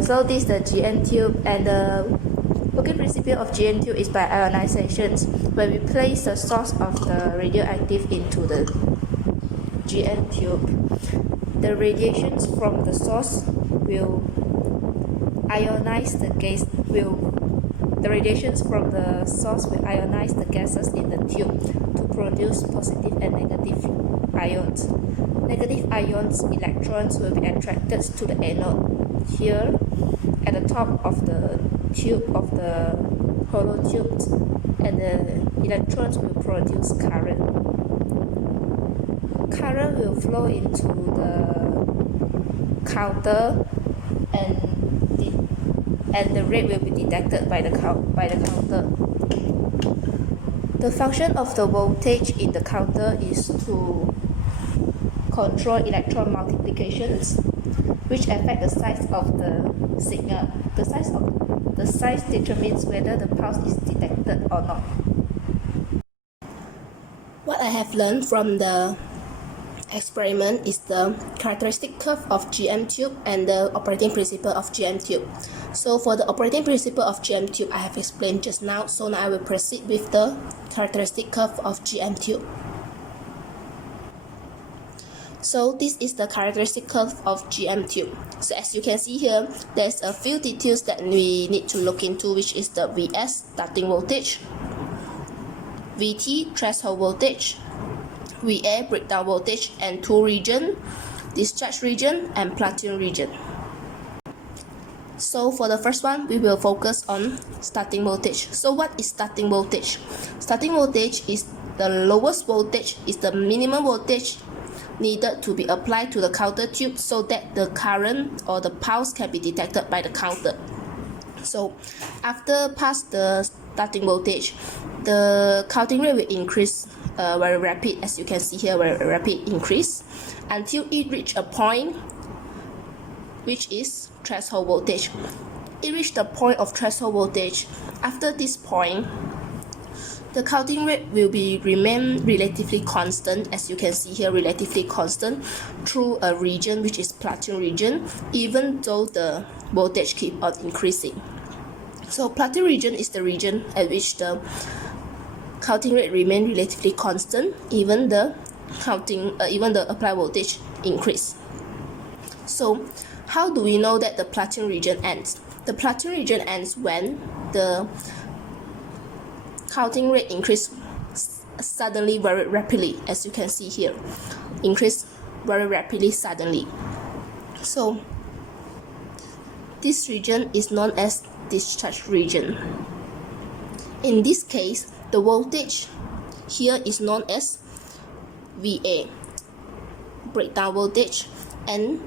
So this is the GN tube, and the working principle of GN tube is by ionizations. When we place the source of the radioactive into the GN tube, the radiations from the source will ionize the gas. The radiations from the source will ionize the gases in the tube to produce positive and negative ions. Negative ions electrons will be attracted to the anode here at the top of the tube of the hollow tube, and the electrons will produce current. Current will flow into the counter, and the rate will be detected by the counter. The function of the voltage in the counter is to control electron multiplications, which affect the size of the signal. The size determines whether the pulse is detected or not. What I have learned from the experiment is the characteristic curve of GM tube and the operating principle of GM tube. So for the operating principle of GM tube, I have explained just now, so now I will proceed with the characteristic curve of GM tube. So this is the characteristic curve of GM tube. So as you can see here, there's a few details that we need to look into, which is the Vs, starting voltage, Vt, threshold voltage, Va, breakdown voltage, and two region, discharge region and plateau region. So for the first one, we will focus on starting voltage. So what is starting voltage? Starting voltage is the lowest voltage, is the minimum voltage needed to be applied to the counter tube so that the current or the pulse can be detected by the counter. So after past the starting voltage, the counting rate will increase very rapid, as you can see here, very rapid increase until it reach a point which is threshold voltage. It reached the point of threshold voltage. After this point, the counting rate will remain relatively constant, as you can see here, relatively constant through a region which is plateau region, even though the voltage keep on increasing. So plateau region is the region at which the counting rate remain relatively constant, even the applied voltage increase. So how do we know that the plateau region ends? The plateau region ends when the counting rate increase suddenly, very rapidly, as you can see here, increase very rapidly suddenly. So this region is known as discharge region. In this case, the voltage here is known as Va, breakdown voltage, and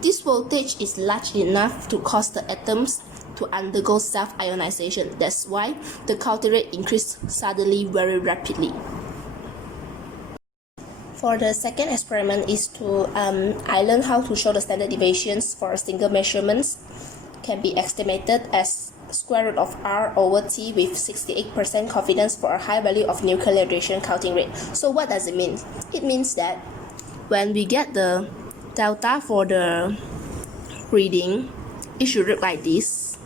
this voltage is large enough to cause the atoms to undergo self-ionization. That's why the counting rate increased suddenly, very rapidly. For the second experiment is to I learned how to show the standard deviations for a single measurements can be estimated as square root of R over T with 68% confidence for a high value of nuclear radiation counting rate. So what does it mean? It means that when we get the delta for the reading, it should look like this.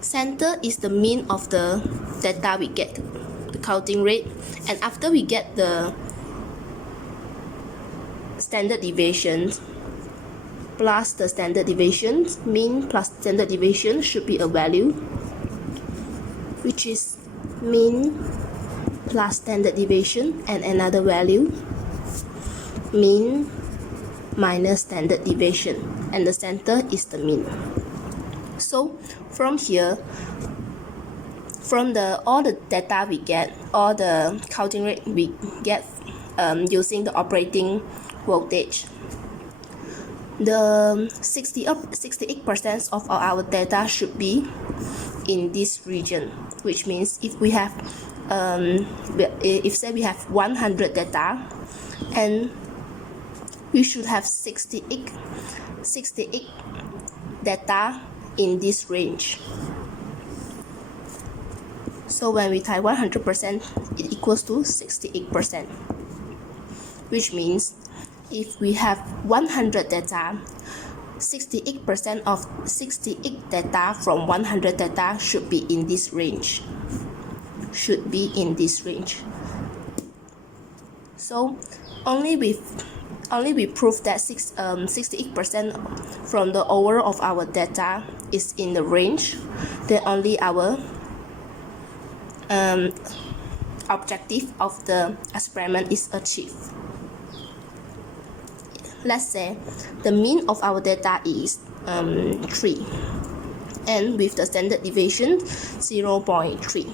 Center is the mean of the data we get, the counting rate, and after we get the standard deviation plus the standard deviation, mean plus standard deviation should be a value, which is mean plus standard deviation, and another value, mean minus standard deviation, and the center is the mean. So from here, from all the data we get, all the counting rate we get using the operating voltage, the 68% of our data should be in this region, which means if we have say we have 100 data, and we should have 68 data in this range. So when we type 100%, it equals to 68%, which means if we have 100 data, 68% of 68 data from 100 data should be in this range. So only we prove that 68% from the overall of our data is in the range, then only our objective of the experiment is achieved. Let's say the mean of our data is 3, and with the standard deviation 0.3.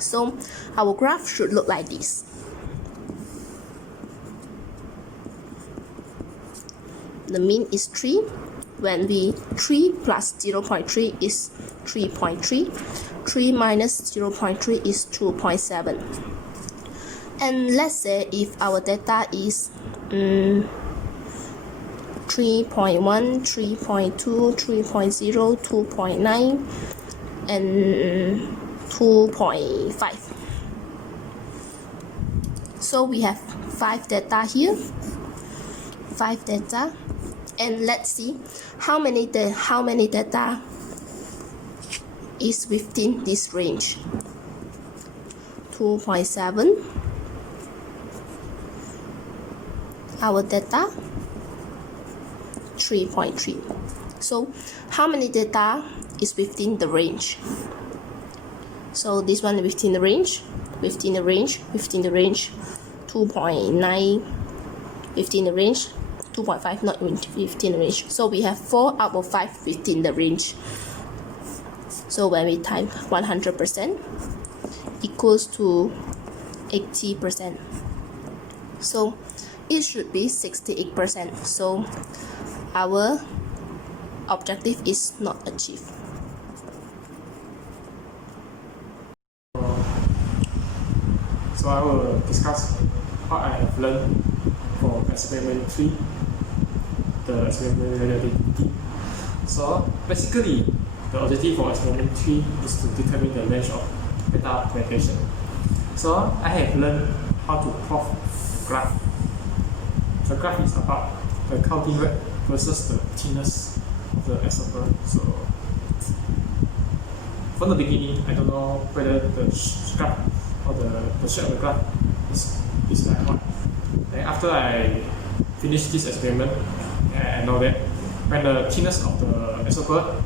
So our graph should look like this. The mean is 3. When 3 plus 0.3 is 3.3. 3 minus 0.3 is 2.7. And let's say if our data is 3.1, 3.2, 3.0, 2.9, and 2.5. So we have 5 data here. 5 data. And let's see how many data is within this range. 2.7. Our data 3.3. So how many data is within the range? So this one within the range, 2.9, within the range, 2.5 not within the range. So we have 4 out of 5 within the range. So when we type 100% equals to 80%. So it should be 68%. So our objective is not achieved. So I will discuss what I have learned from experiment 3, the experiment relativity. So basically, the objective for experiment 3 is to determine the range of beta radiation. So I have learned how to plot graph. The graph is about the counting rate versus the thickness of the isotope. So from the beginning, I don't know whether the graph or the shape of the graph is like what. Then after I finish this experiment, I know that when the thickness of the isotope,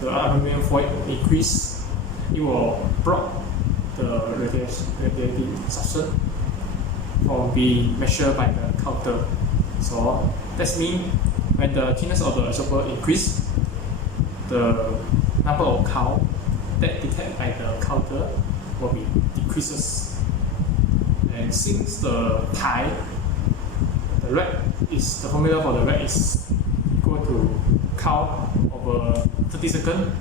the aluminum foil increase, it will block the radiative substance from being measured by the counter. So that means when the thickness of the isotope increase, the number of count that detected by the counter will be decreases. And since the pi, the rate is the formula for the rate is equal to count over 30 seconds,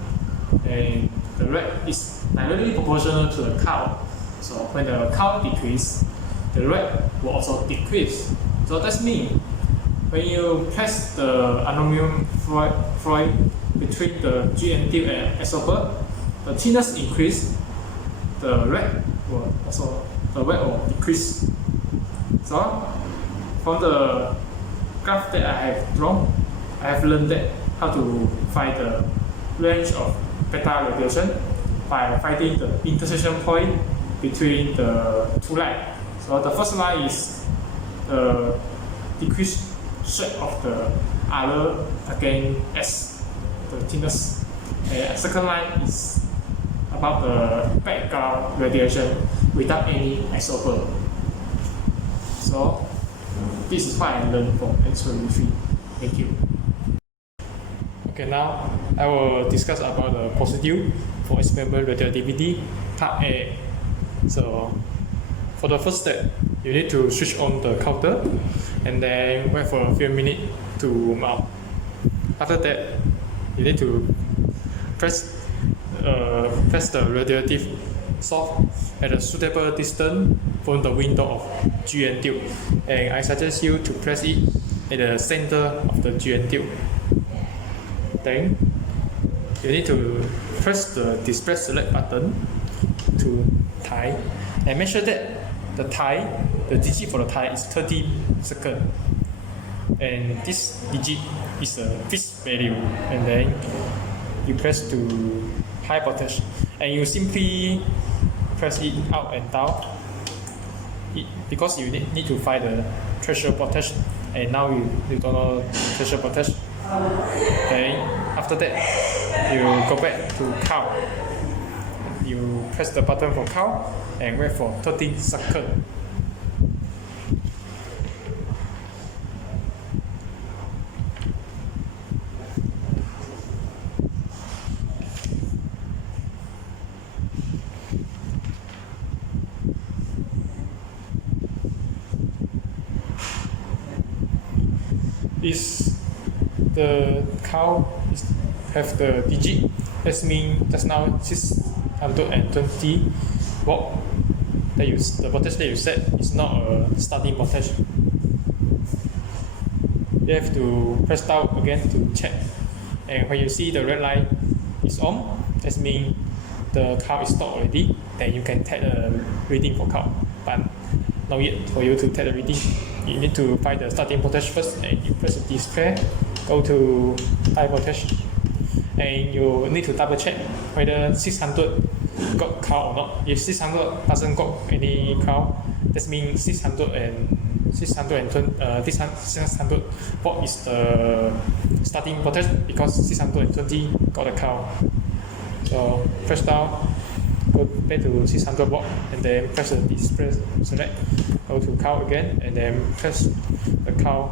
and the rate is directly proportional to the count. So when the count decrease, the rate will also decrease. So that means when you place the aluminum foil between the GN tube and isotope, the thickness increase, the rate will decrease. So from the graph that I have drawn, I have learned that how to find the range of beta radiation by finding the intersection point between the two lines. So the first line is the decreased shape of the R against S, the thickness. And second line is about the background radiation without any isotope. So this is what I learned from experiment 3. Thank you. Okay, now I will discuss about the procedure for experiment radioactivity part A. So for the first step, you need to switch on the counter and then wait for a few minutes to warm up. After that, you need to press the radioactive source at a suitable distance from the window of GN tube, and I suggest you to press it at the center of the GN tube. Then you need to press the display select button to tie, and make sure that the digit for the tie is 30 seconds, and this digit is a fixed value, and then you press to high voltage, and you simply press it up and down because you need to find the threshold voltage, and now you don't know threshold voltage. Then after that you go back to count. You press the button for count and wait for 30 seconds. Is the count have the digit? That means just now 620 volt that the voltage that you set is not a starting voltage. You have to press down again to check, and when you see the red light is on, that means the count is stopped already. Then you can take the reading for count, but not yet. For you to take the reading, you need to find the starting voltage first, and you press the display, go to high voltage, and you need to double check whether 600 got count or not. If 600 doesn't got any count, that means 600 volt is the starting voltage because 620 got a count. So press down, go back to 600 volt, and then press the display select, go to count again, and then press the count.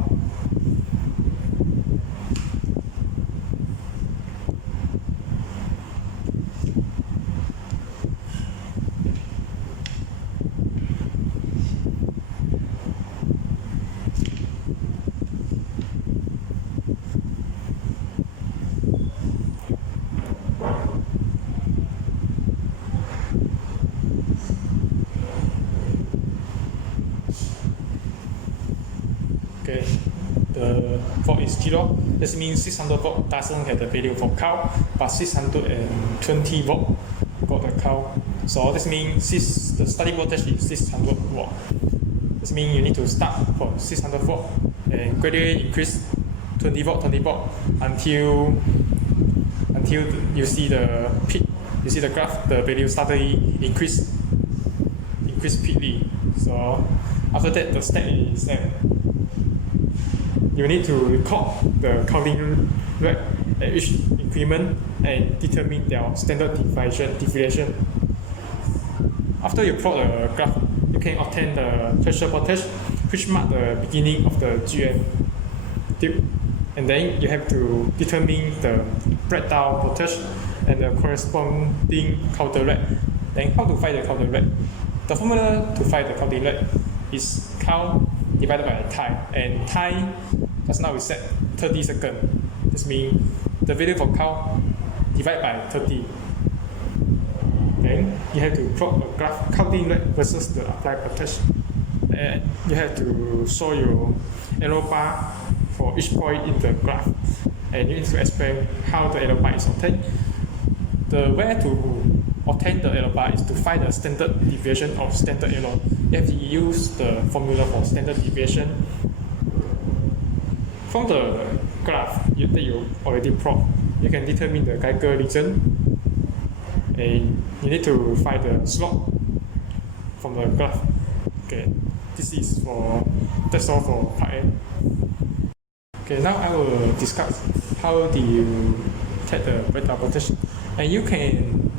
Okay, the volt is 0. This means 600 volt doesn't have the value for count, but 620 volt got the count. So this means the starting voltage is 600 volt. This means you need to start from 600 volt and gradually increase 20 volt until you see the peak. You see the graph, the value started increase peakly. So after that, the step is that you need to record the counting rate at each increment and determine their standard deviation. After you plot the graph, you can obtain the threshold voltage, which mark the beginning of the GM tube, and then you have to determine the breakdown voltage and the corresponding counter rate. Then how to find the counter rate? The formula to find the counting rate is count divided by time, and time just now we set 30 seconds. This means the value for count divided by 30. Then you have to plot a graph counting rate versus the applied voltage, and you have to show your arrow bar for each point in the graph, and you need to explain how the arrow bar is obtained. The way to obtain the error bar is to find the standard deviation of standard error. You have to use the formula for standard deviation from the graph that you already plot. You can determine the Geiger region, and you need to find the slope from the graph. Okay, that's all for part A. Okay, now I will discuss how do you take the breakdown voltage, and you can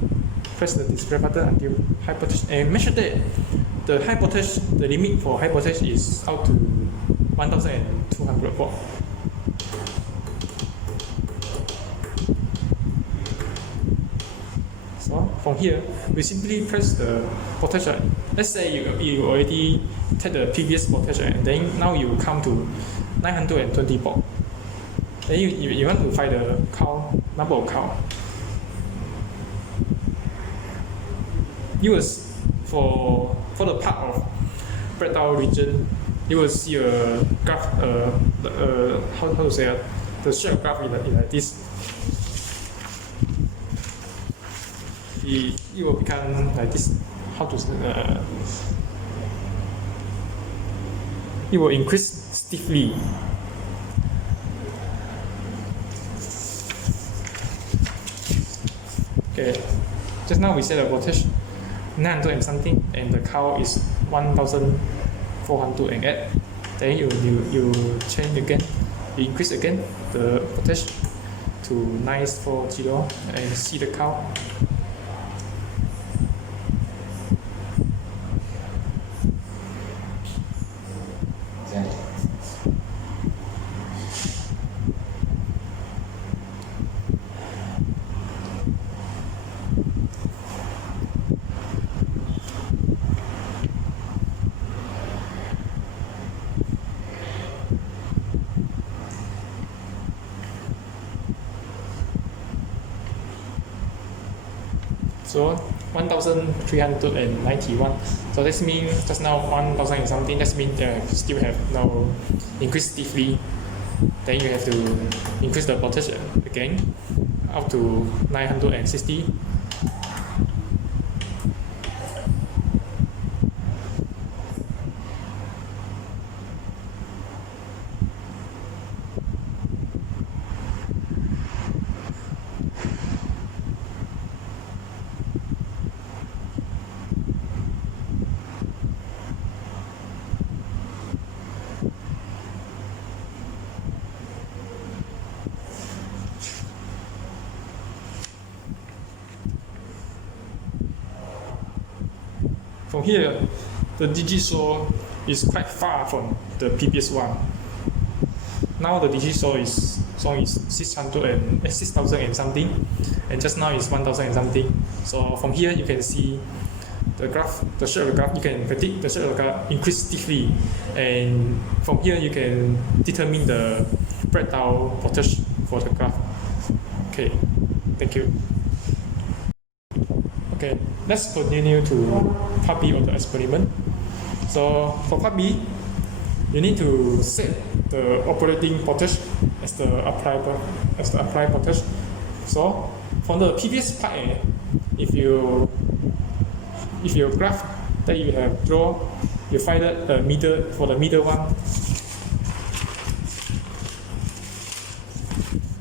press the display button until high voltage and make sure that the high voltage, the limit for high voltage is out to 1200 volt. So from here, we simply press the voltage. Let's say you already take the previous voltage, and then now you come to 920 volt. Then you want to find the count, number of count. You will, for the part of breakdown region, you will see a graph, how to say it, the shape graph in like this. It will become like this. How to say? It will increase stiffly. Okay, just now we set the voltage 900 and something, and the cow is 1408. Then you change again, you increase again the voltage to 940 and see the cow. So 1391. So that means just now 1000 and something. That means still have no increase steeply. Then you have to increase the voltage again up to 960. From here, the digisaw is quite far from the previous one. Now the digisaw is 6,000 and something, and just now is 1,000 and something. So from here you can see the graph, the shape of the graph. You can predict the shape of the graph increase steeply, and from here you can determine the breakdown voltage for the graph. Okay, thank you. Okay, let's continue to part B of the experiment. So for part B, you need to set the operating voltage as the applied voltage. So from the previous part A, if you graph that you have drawn, you find that the middle for the middle one.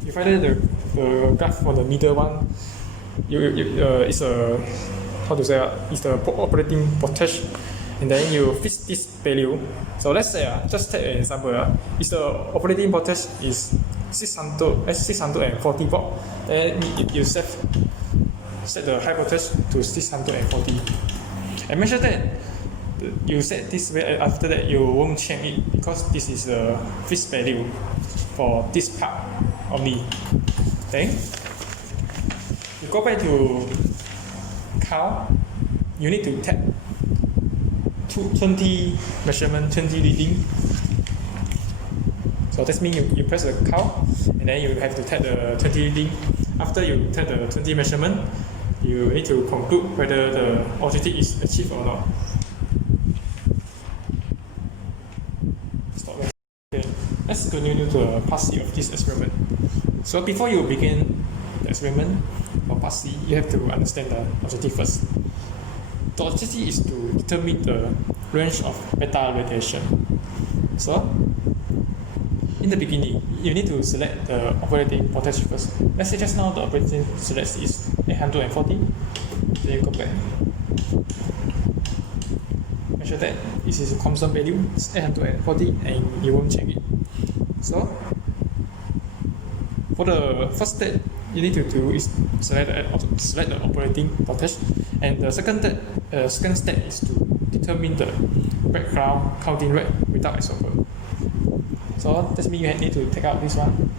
You find that the graph for the middle one. It's a it's the operating voltage, and then you fix this value. So let's say just take an example. If the operating voltage is 640 volt, then you set the high voltage to 640, and make sure that you set this way. After that, you won't change it because this is the fixed value for this part only. Then you go back to cow. You need to take 20 measurement, 20 reading. So that means you press the cow, and then you have to take the 20 reading. After you take the 20 measurement, you need to conclude whether the objective is achieved or not. Stop there. Okay, let's continue to the part C of this experiment. So before you begin the experiment for part C, you have to understand the objective first. The objective is to determine the range of beta radiation. So, in the beginning, you need to select the operating voltage first. Let's say just now the operating select is 840. Then you go back. Make sure that this is a constant value, it's 840, and you won't change it. So, for the first step, you need to do is select the operating voltage, and the second step is to determine the background counting rate without absorber. So that means you need to take out this one.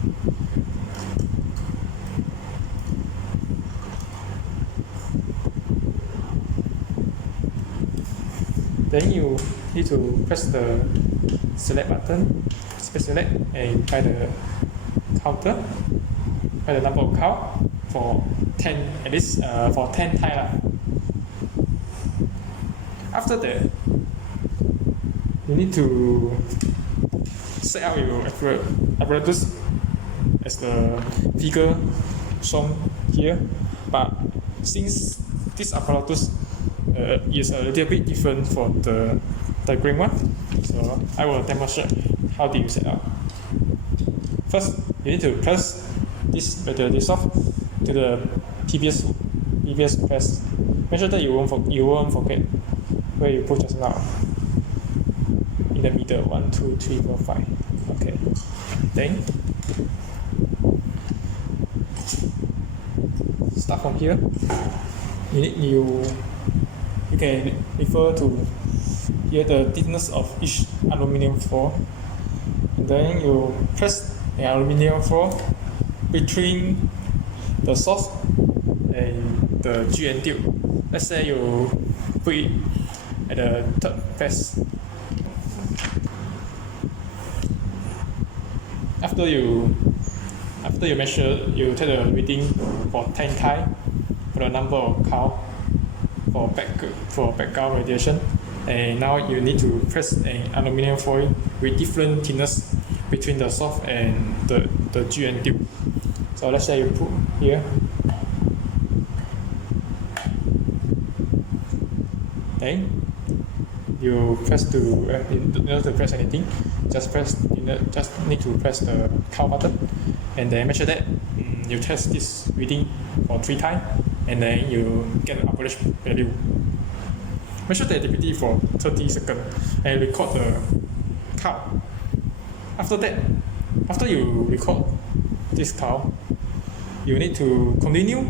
Then you need to press the select button, space select, and try the counter. By the number of cow for 10, at least for 10 times. After that, you need to set up your apparatus as the figure shown here. But since this apparatus is a little bit different from the diagram one, so I will demonstrate how do you set up. First, you need to press this battery off to the previous previous press. Make sure that you won't forget where you put just now. In the middle, 1, 2, 3, 4, 5. Okay. Then start from here. You can refer to here the thickness of each aluminium foil. And then you press an aluminium foil between the source and the GN tube. Let's say you put it at the third press. After you measure, you take the reading for 10 tie for the number of cowl for background radiation, and now you need to press an aluminium foil with different thickness between the soft and the GN tube. So let's say you put here, then you press to you don't have to press anything, just need to press the cowl button, and then make sure that you test this reading for 3 times, and then you get an average value. Make sure that you repeat it for 30 seconds and record the cowl. After that, after you record this cowl, you need to continue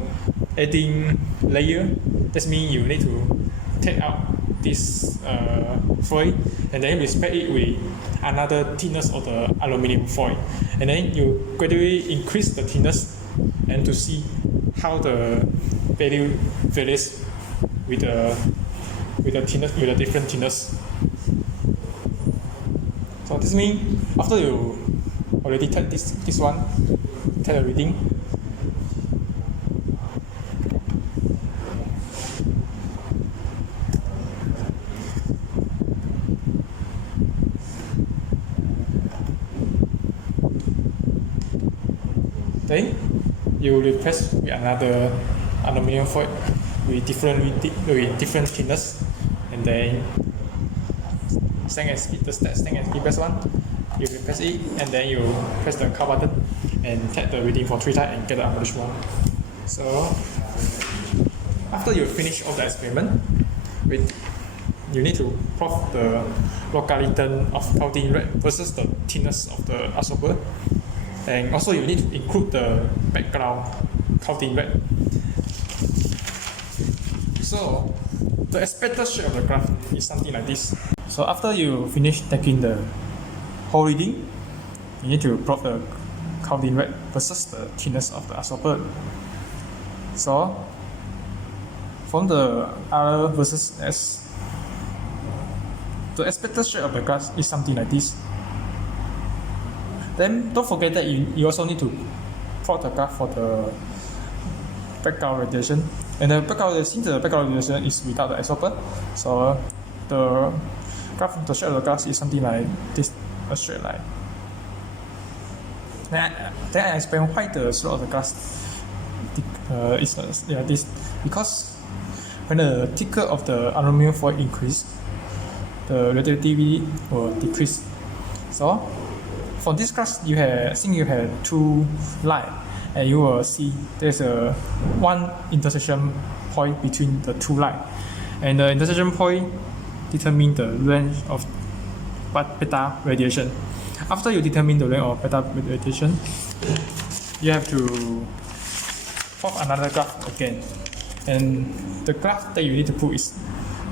adding layer. That means you need to take out this foil and then respect it with another thickness of the aluminium foil, and then you gradually increase the thickness and to see how the value varies with the thickness, with the different thickness. So this means after you already take this one, take the reading, then you replace with another aluminium foil with different thickness, and then same as the previous one, you replace it, and then you press the cowl button and take the reading for 3 times and get the average one. So after you finish all the experiment, you need to plot the logarithm of counting rate versus the thickness of the absorber, and also you need to include the background counting rate. So the expected shape of the graph is something like this. So after you finish taking the whole reading, you need to plot the counting rate versus the thickness of the absorber. So from the R versus S, the expected shape of the graph is something like this. Then don't forget that you also need to plot the graph for the background radiation. And since the background radiation is without the absorber, so the shape of the graph is something like this, a straight line. Then I explain why the slope of the graph is like this, because when the thicker of the aluminium foil increase, the radioactivity will decrease. So for this graph, you have 2 lines, and you will see there's one intersection point between the 2 lines, and the intersection point determines the range of beta radiation. After you determine the range of beta radiation, you have to plot another graph again, and the graph that you need to put is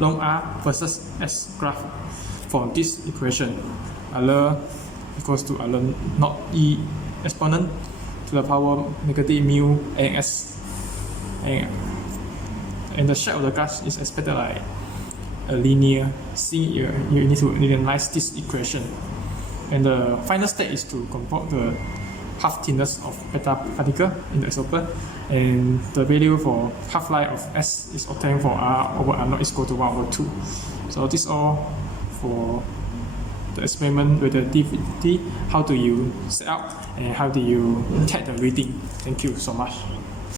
long R versus S graph for this equation. R equals to R not E exponent to the power negative mu AS, and the shape of the graph is expected like a linear. You need to linearize this equation, and the final step is to compute the half thickness of beta particle in the absorber, and the value for half-life of S is obtained for R over R naught is equal to 1 over 2. So this is all for the experiment with the DVD. How do you set up and how do you take the reading? Thank you so much.